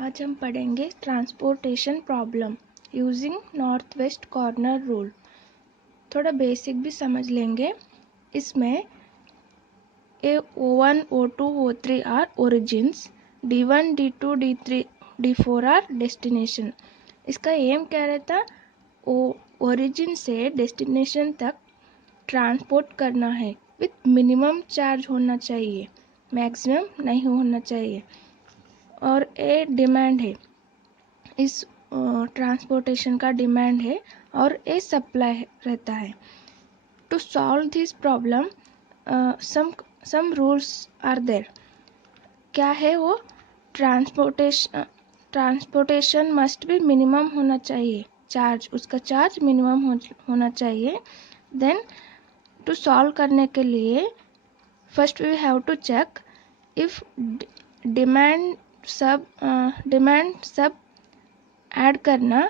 आज हम पढ़ेंगे transportation problem using north west corner rule. थोड़ा बेसिक भी समझ लेंगे। इसमें O1, O2, O3 are origins, D1, D2, D3, D4 are destination. इसका एम क्या रहता? ओरिजिन से डेस्टिनेशन तक ट्रांसपोर्ट करना है विथ मिनिमम चार्ज होना चाहिए, मैक्सिमम नहीं होना चाहिए। और ए डिमांड है, इस ट्रांसपोर्टेशन का डिमांड है, और ए सप्लाई रहता है। To solve this problem some rules are there. क्या है वो? ट्रांसपोर्टेशन मस्ट बी मिनिमम होना चाहिए, चार्ज, उसका चार्ज मिनिमम होना चाहिए। देन टू सॉल्व करने के लिए first we have to check if demand सब ऐड करना,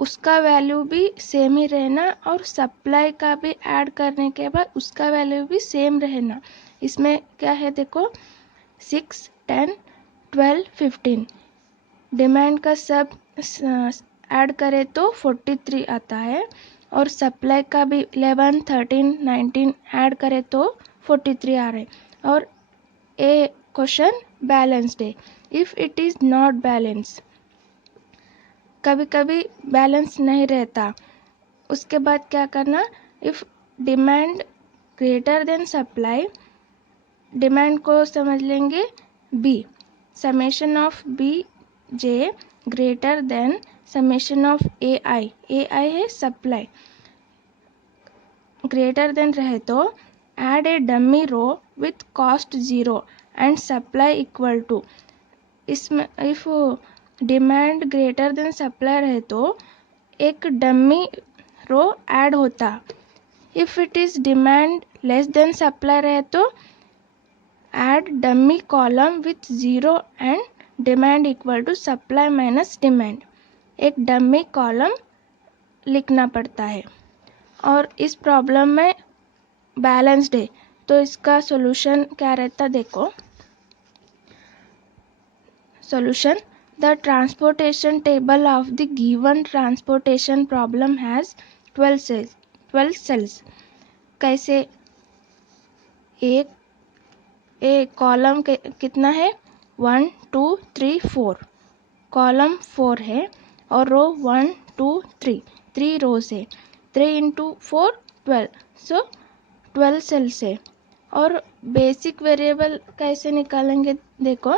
उसका वैल्यू भी सेम ही रहना, और सप्लाई का भी ऐड करने के बाद उसका वैल्यू भी सेम रहना। इसमें क्या है देखो, 6, 10, 12, 15 डिमांड का सब ऐड करे तो 43 आता है, और सप्लाई का भी 11, 13, 19 ऐड करे तो 43 आ रहे। और ए क्वेश्चन बैलेंस्ड है। If it is not balance, कभी कभी बैलेंस नहीं रहता, उसके बाद क्या करना? If demand greater than supply, demand को समझ लेंगे B, summation of B J greater than summation of A I है सप्लाई, ग्रेटर देन रहे तो add a dummy row with cost 0 and supply equal to. इसमें if demand greater than supply रहे तो एक डमी रो ऐड होता। If it is demand less then supply रहे तो add dummy column with 0 and demand equal to supply minus demand. एक dummy column लिखना पड़ता है। और इस प्रॉब्लम में बैलेंस्ड है, तो इसका सॉल्यूशन क्या रहता देखो। Solution: the transportation table of the given transportation problem has 12 cells. कैसे? एक कॉलम कितना है? 1, 2, 3, 4 कॉलम 4 है, और रो 1, 2, 3 रोज है। 3 into 4 12, सो 12 सेल्स है। और बेसिक वेरिएबल कैसे निकालेंगे देखो,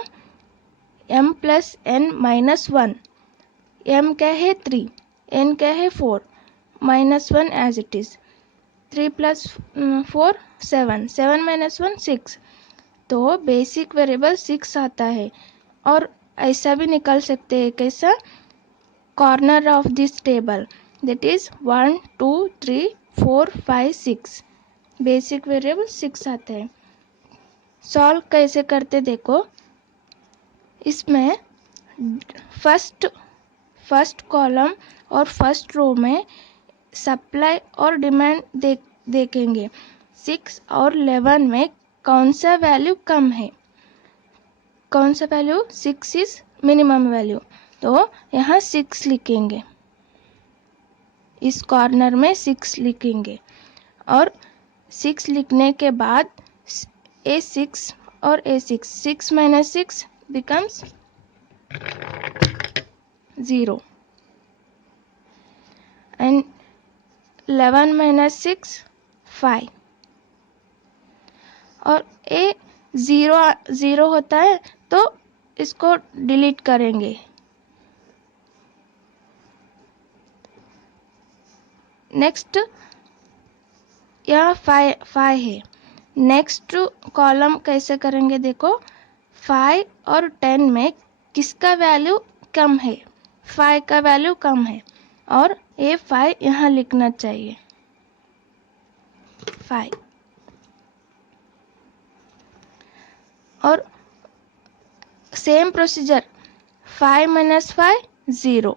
m plus n minus 1, m क्या है 3, n क्या है 4, minus 1 as it is, 3 plus 4 7, 7 minus 1 6, तो बेसिक वेरिएबल 6 आता है। और ऐसा भी निकाल सकते हैं, कैसा? Corner of this table, that is 1, 2, 3, 4, 5, 6, basic variable 6 आता है। सॉल्व कैसे करते देखो। इसमें फर्स्ट कॉलम और फर्स्ट रो में सप्लाई और डिमांड देखेंगे। 6 और 11 में कौन सा वैल्यू कम है? कौन सा वैल्यू? 6 इज मिनिमम वैल्यू, तो यहाँ 6 लिखेंगे, इस कॉर्नर में 6 लिखेंगे। और 6 लिखने के बाद A6 और A6, 6 minus 6 becomes 0, and 11 minus 6 5, और A 0 होता है, तो इसको डिलीट करेंगे। नेक्स्ट यहाँ 5 है। नेक्स्ट कॉलम कैसे करेंगे देखो, 5 और 10 में किसका वैल्यू कम है? 5 का वैल्यू कम है, और ये 5 यहाँ लिखना चाहिए, 5। और सेम प्रोसीजर, 5 minus 5 0,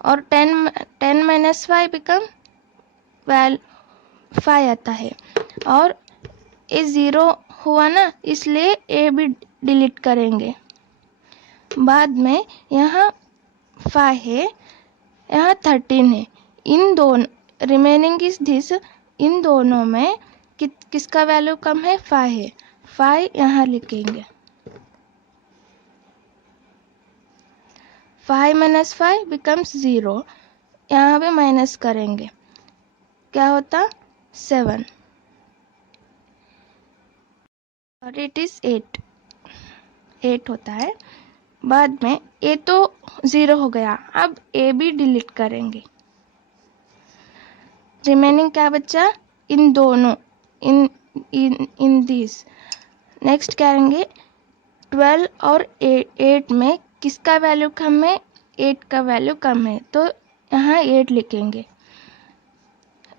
और 10 minus 5 बिकम 5 आता है। और ये 0 हुआ ना, इसलिए ए भी डिलीट करेंगे। बाद में यहाँ 5 है, यहाँ 13 है। इन दोनों रिमेनिंग इज दिस, इन दोनों में किसका वैल्यू कम है? 5 है। 5 यहाँ लिखेंगे। 5 minus 5 becomes 0। यहाँ पे माइनस करेंगे, क्या होता? 7 और इट इज 8 होता है। बाद में ए तो 0 हो गया, अब ए भी डिलीट करेंगे। रिमेनिंग क्या बचा? इन दोनों, इन दिस। नेक्स्ट क्या करेंगे? 12 और 8 में किसका वैल्यू कम है? 8 का वैल्यू कम है, तो यहाँ 8 लिखेंगे।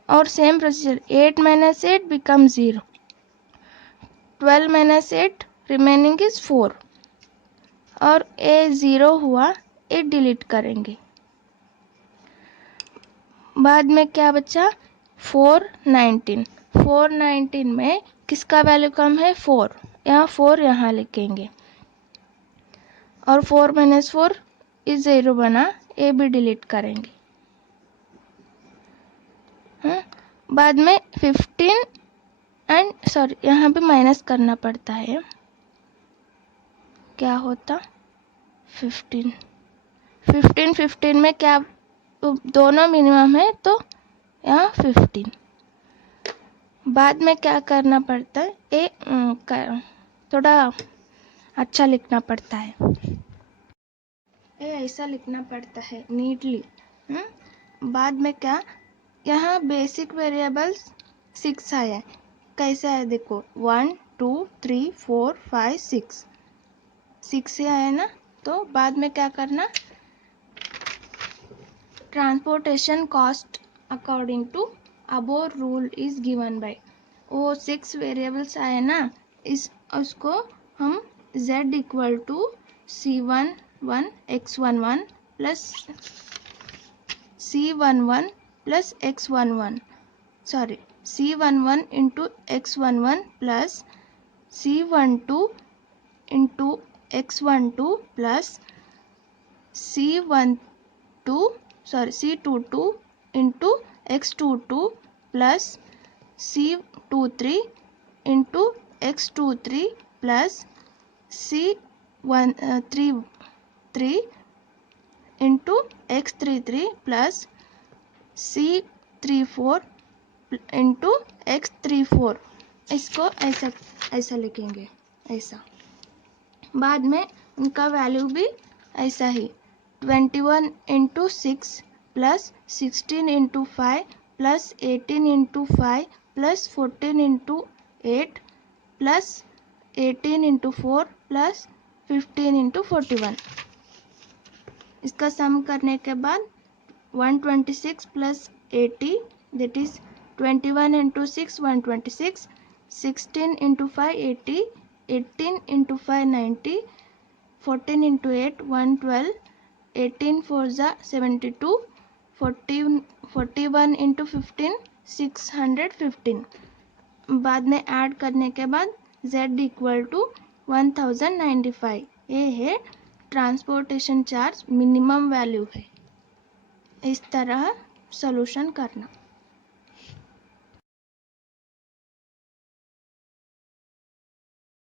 और same procedure, 8 minus 8 becomes 0। 12 minus 8 remaining is 4 और ए 0 हुआ, ए डिलीट करेंगे। बाद में क्या बचा? 419 में किसका वैल्यू कम है? 4, यहाँ 4 यहाँ लिखेंगे। और 4 minus 4 इज 0 बना, ए भी डिलीट करेंगे। बाद में 15 एंड सॉरी, यहाँ पे माइनस करना पड़ता है। क्या होता? 15 में क्या दोनों मिनिमम है, तो यहाँ 15। बाद में क्या करना पड़ता है? थोड़ा अच्छा लिखना पड़ता है, ऐसा लिखना पड़ता है नीटली। बाद में क्या? यहाँ बेसिक वेरिएबल्स 6 आया। कैसे आया देखो, 1 2 3 4 5 6 से आया ना। तो बाद में क्या करना? Transportation cost according to above rule is given by, वो 6 वेरिएबल्स आए ना, उसको हम z equal to c11 x11 plus c11 plus x11, sorry c11 into x11 plus c12 into x12 plus c22 into x22 plus c23 into x23 plus c33 into x33 plus c34 into x34। इसको ऐसा लिखेंगे, ऐसा। बाद में उनका value भी ऐसा ही, 21 into 6 plus 16 into 5 plus 18 into 5 plus 14 into 8 plus 18 into 4 plus 15 into 41। इसका सम करने के बाद 126 plus 80 that is 21 into 6 126, 16 into 5 80, 18 into 5 90, 14 into 8 112, 18 4 72, 41 into 15 615। बाद में ऐड करने के बाद z इक्वल टू 1095। ये है ट्रांसपोर्टेशन चार्ज मिनिमम वैल्यू है। इस तरह सॉल्यूशन करना।